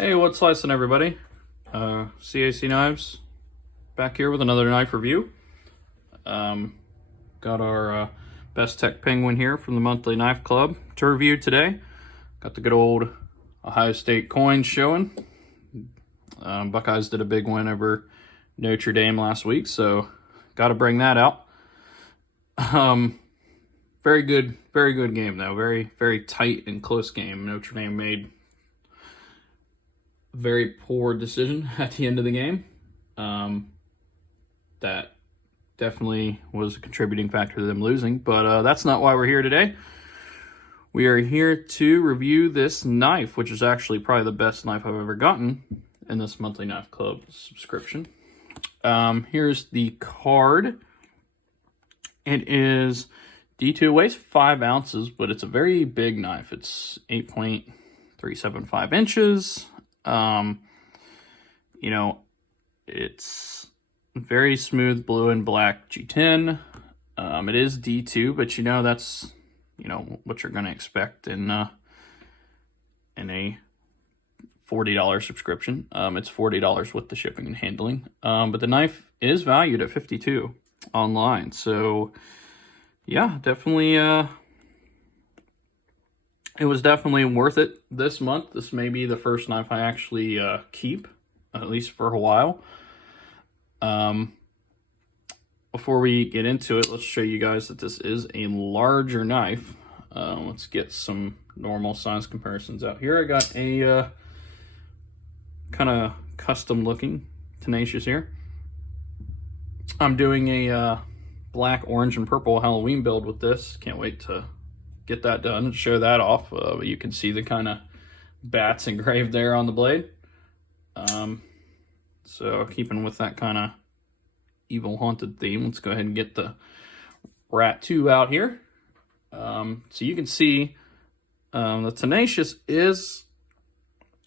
Hey, what's slicing, everybody? CAC Knives back here with another knife review. Got our Bestech Penguin here from the Monthly Knife Club to review today. Got the good old Ohio State coins showing. Buckeyes did a big win over Notre Dame last week, so got to bring that out. Very good game though. Very tight and close game. Notre Dame made very poor decision at the end of the game. That definitely was a contributing factor to them losing, but that's not why we're here today. We are here to review this knife, which is actually probably the best knife I've ever gotten in this Monthly Knife Club subscription. Here's the card. It is D2, it weighs 5 ounces, but it's a very big knife. It's 8.375 inches. You know, it's very smooth blue and black G-10. It is D2, but you know, that's, you know, what you're going to expect in a $40 subscription. It's $40 with the shipping and handling. But the knife is valued at $52 online. So yeah, definitely, it was definitely worth it this month. This may be the first knife I actually keep, at least for a while. Before we get into it, let's show you guys that this is a larger knife. Let's get some normal size comparisons out here. I got a kind of custom looking Tenacious here. I'm doing a black, orange, and purple Halloween build with this. Can't wait to get that done and show that off. You can see the kind of bats engraved there on the blade. So keeping with that kind of evil haunted theme, let's go ahead and get the Rat 2 out here. So you can see the Tenacious is,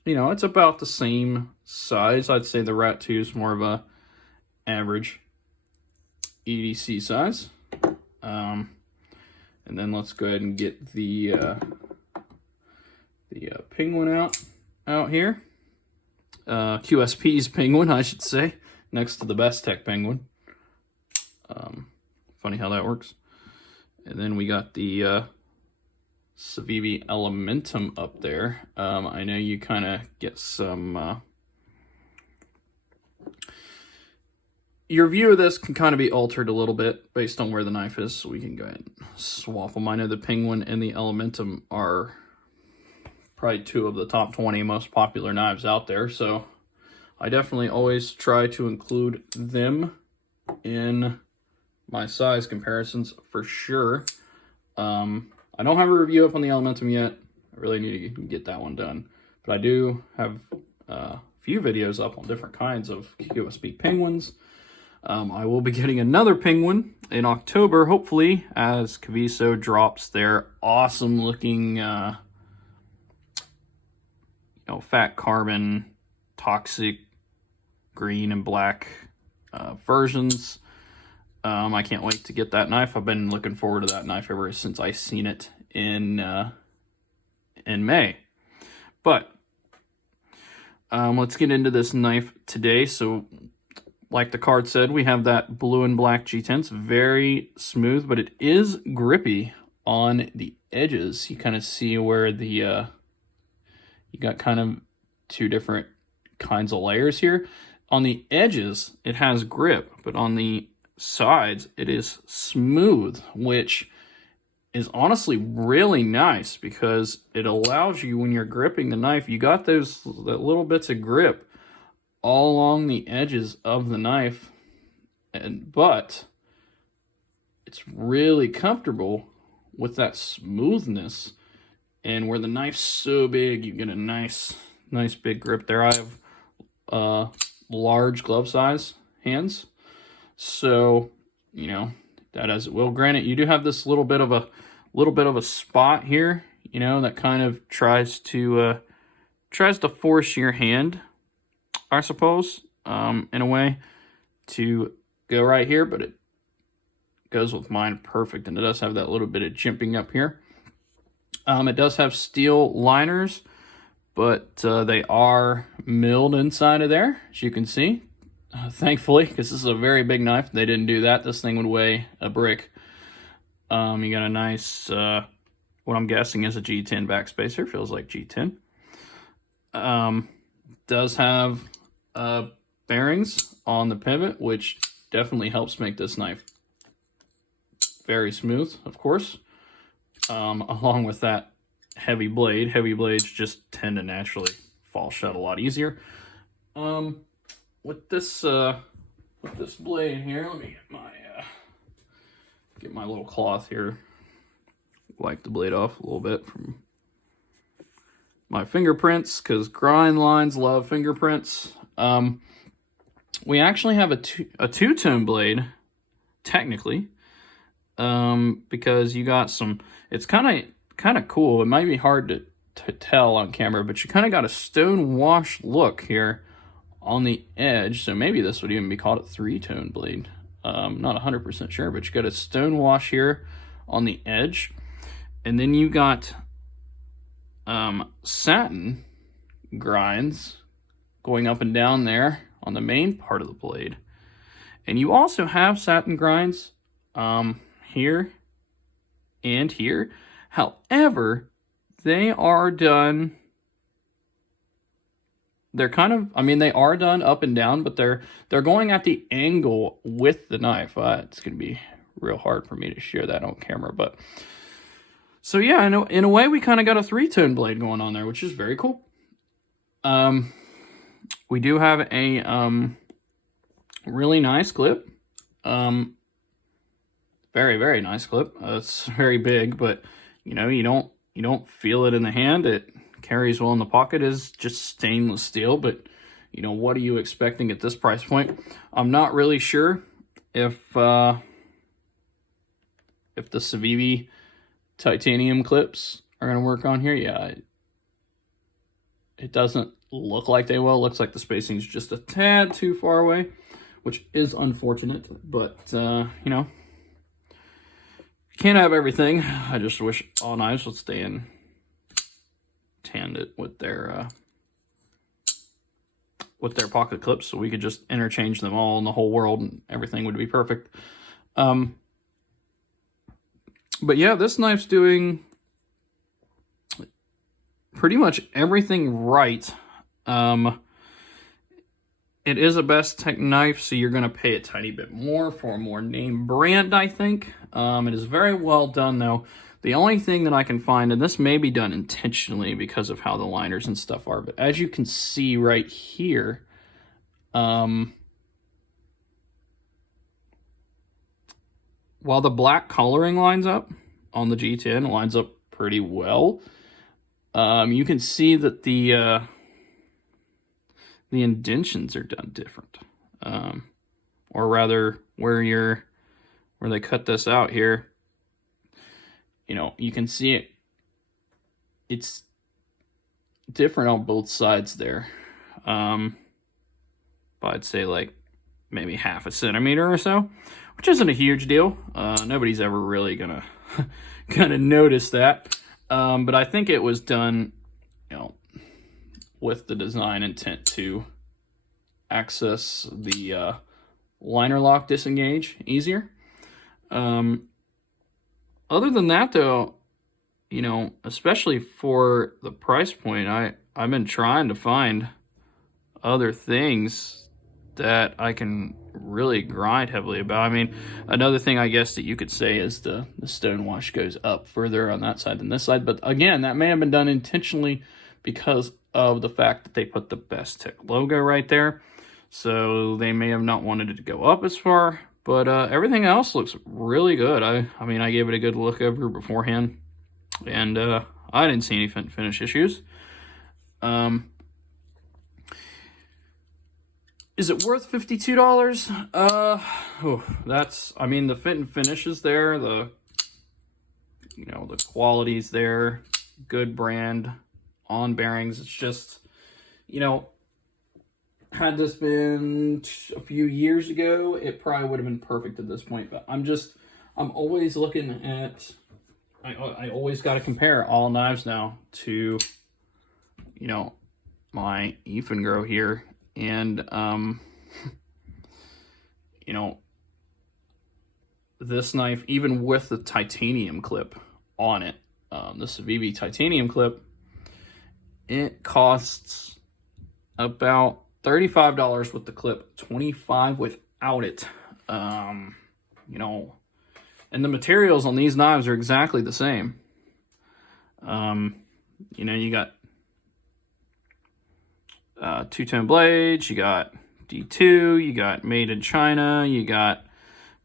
you know, it's about the same size. I'd say the Rat 2 is more of a average EDC size. And then let's go ahead and get the Penguin out here. QSP's Penguin, I should say, next to the Bestech Penguin. Funny how that works. And then we got the Civivi Elementum up there. I know you kind of get some... your view of this can kind of be altered a little bit based on where the knife is, so we can go ahead and swap them. I know the Penguin and the Elementum are probably 2 of the top 20 most popular knives out there, so I definitely always try to include them in my size comparisons for sure. I don't have a review up on the Elementum yet. I really need to get that one done, but I do have a few videos up on different kinds of QSP Penguins. I will be getting another Penguin in October, hopefully, as Caviso drops their awesome looking, you know, fat carbon, toxic green and black versions. I can't wait to get that knife. I've been looking forward to that knife ever since I seen it in May. But let's get into this knife today. So, like the card said, we have that blue and black G10. It's very smooth, but it is grippy on the edges. You kind of see where the, you got kind of 2 different kinds of layers here. On the edges, it has grip, but on the sides, it is smooth, which is honestly really nice because it allows you, when you're gripping the knife, you got those little bits of grip all along the edges of the knife, but it's really comfortable with that smoothness. And where the knife's so big, you get a nice big grip there. I have large glove size hands, so you know that as it will. Granted, you do have this little bit of a spot here, you know, that kind of tries to force your hand, I suppose, in a way, to go right here, but it goes with mine perfect, and it does have that little bit of jimping up here. It does have steel liners, but they are milled inside of there, as you can see. Thankfully, because this is a very big knife. They didn't do that. This thing would weigh a brick. You got a nice, what I'm guessing is a G-10 backspacer. Feels like G-10. Does have bearings on the pivot, which definitely helps make this knife very smooth, of course. Along with that heavy blade. Heavy blades just tend to naturally fall shut a lot easier. With this blade here, let me get my little cloth here. Wipe the blade off a little bit from my fingerprints, because grind lines love fingerprints. We actually have a two-tone blade, technically, because you got some. It's kind of cool. It might be hard to tell on camera, but you kind of got a stone wash look here on the edge. So maybe this would even be called a three-tone blade. Not 100% sure, but you got a stone wash here on the edge, and then you got satin grinds going up and down there on the main part of the blade. And you also have satin grinds here and here. However, they are done, they're kind of, I mean, they are done up and down, but they're going at the angle with the knife. It's going to be real hard for me to share that on camera, but so yeah, in a way, we kind of got a three-tone blade going on there, which is very cool. We do have a really nice clip. Very, very nice clip. It's very big, but you know, you don't feel it in the hand. It carries well in the pocket. Is just stainless steel, but you know, what are you expecting at this price point? I'm not really sure if the Civivi titanium clips are going to work on here. Yeah, it doesn't look like they will. It looks like the spacing's just a tad too far away, which is unfortunate, but you know, you can't have everything. I just wish all knives would stay in tandem with their pocket clips, so we could just interchange them all in the whole world and everything would be perfect. But yeah, this knife's doing pretty much everything right. It is a Bestech knife, so you're going to pay a tiny bit more for a more name brand, I think. It is very well done, though. The only thing that I can find, and this may be done intentionally because of how the liners and stuff are, but as you can see right here, while the black coloring lines up on the G10, lines up pretty well, you can see that the indentions are done different, or rather, where they cut this out here, you know, you can see it. It's different on both sides there. But I'd say like maybe half a centimeter or so, which isn't a huge deal. Nobody's ever really gonna notice that. But I think it was done, you know, with the design intent to access the liner lock disengage easier. Other than that, though, you know, especially for the price point, I've been trying to find other things that I can really grind heavily about. I mean, another thing I guess that you could say is the stone wash goes up further on that side than this side. But again, that may have been done intentionally because of the fact that they put the Bestech logo right there. So they may have not wanted it to go up as far. But everything else looks really good. I mean, I gave it a good look over beforehand, and I didn't see any finish issues. Is it worth $52? That's, I mean, the fit and finish is there. The quality's there. Good brand on bearings. It's just, you know, had this been a few years ago, it probably would have been perfect at this point. But I'm always looking at, I always got to compare all knives now to you know, my Efingro here, and you know, this knife, even with the titanium clip on it, this VV titanium clip, it costs about $35 with the clip, $25 without it. You know, and the materials on these knives are exactly the same. You know, you got 210 blades, you got D2, you got made in China, you got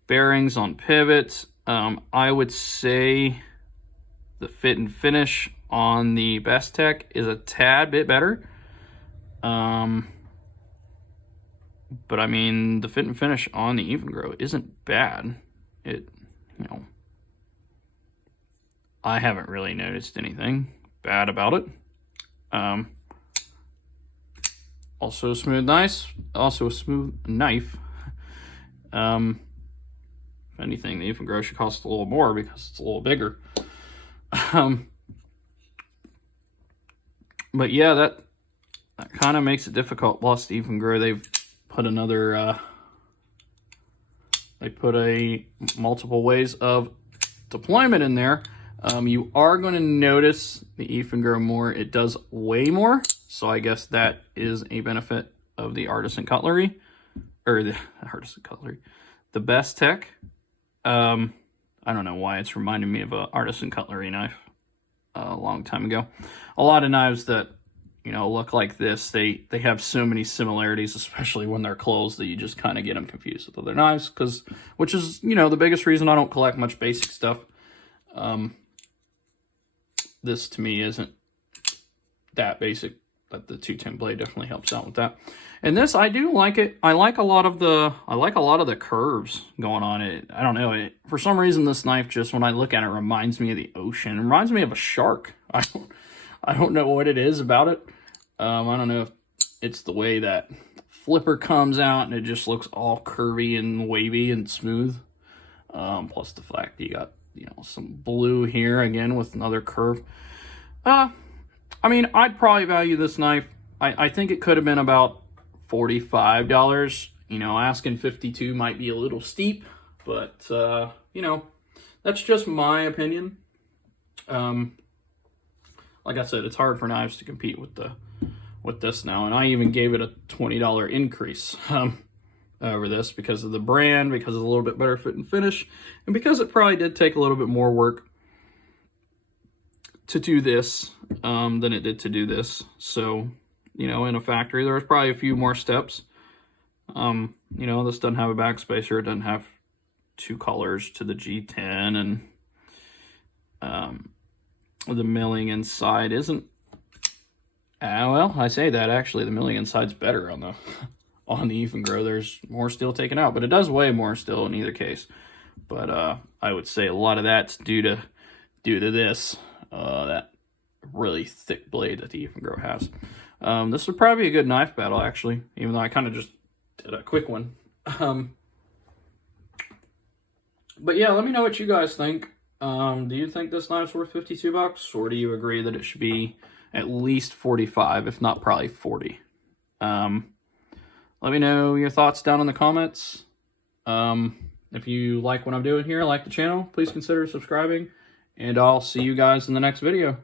bearings on pivots. I would say the fit and finish on the Bestech is a tad bit better. But I mean, the fit and finish on the Efingro isn't bad. You know, I haven't really noticed anything bad about it. Also a smooth knife. Also a smooth knife. If anything, the Efingro should cost a little more because it's a little bigger. But yeah, that kind of makes it difficult. Plus, the Efingro, they've put another, they put a multiple ways of deployment in there. You are going to notice the Efingro more. It does weigh more, so I guess that is a benefit of the artisan cutlery, or the artisan cutlery, the Bestech. I don't know why it's reminding me of an artisan cutlery knife a long time ago. A lot of knives that, you know, look like this, they have so many similarities, especially when they're closed, that you just kind of get them confused with other knives, which is, you know, the biggest reason I don't collect much basic stuff. This to me isn't that basic, but the 210 blade definitely helps out with that. And this, I do like it. I like a lot of the curves going on it. I don't know, for some reason this knife, just when I look at it, reminds me of the ocean. It reminds me of a shark. I don't know what it is about it. I don't know if it's the way that flipper comes out and it just looks all curvy and wavy and smooth. Plus the fact that you got, you know, some blue here again with another curve. I mean, I'd probably value this knife. I think it could have been about $45. You know, asking $52 might be a little steep, but you know, that's just my opinion. Like I said, it's hard for knives to compete with this now, and I even gave it a $20 increase over this because of the brand, because of a little bit better fit and finish, and because it probably did take a little bit more work to do this than it did to do this. So, you know, in a factory, there was probably a few more steps. You know, this doesn't have a backspacer. It doesn't have two colors to the G-10, and the milling inside isn't, well, I say that actually the milling inside's better on the on the Efingro. There's more steel taken out, but it does weigh more still in either case. But I would say a lot of that's due to this that really thick blade that the Efingro has. This would probably be a good knife battle, actually, even though I kind of just did a quick one. But yeah, let me know what you guys think. Do you think this knife's worth $52, or do you agree that it should be at least $45, if not probably $40? Let me know your thoughts down in the comments. If you like what I'm doing here, like the channel, please consider subscribing, and I'll see you guys in the next video.